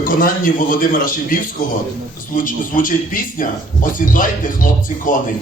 виконанні Володимира Шибівського звучить пісня Осідлайте, хлопці, коней.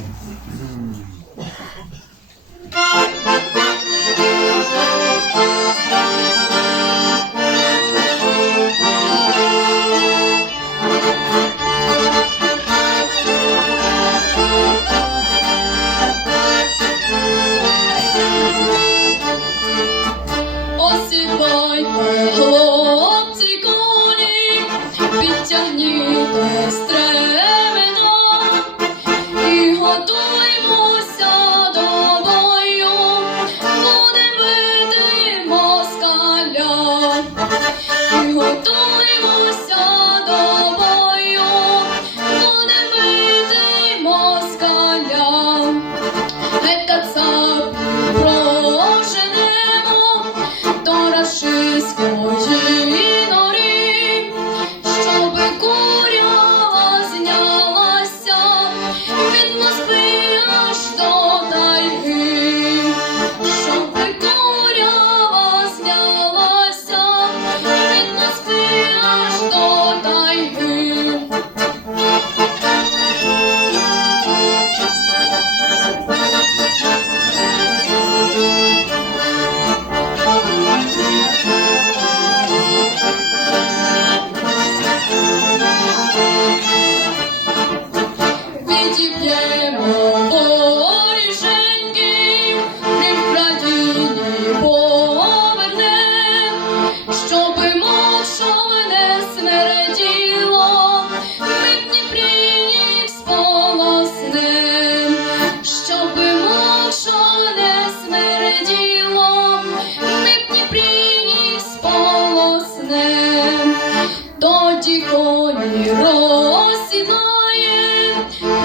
не розсіває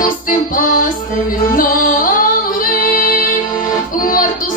пустим пастирів ноги, варту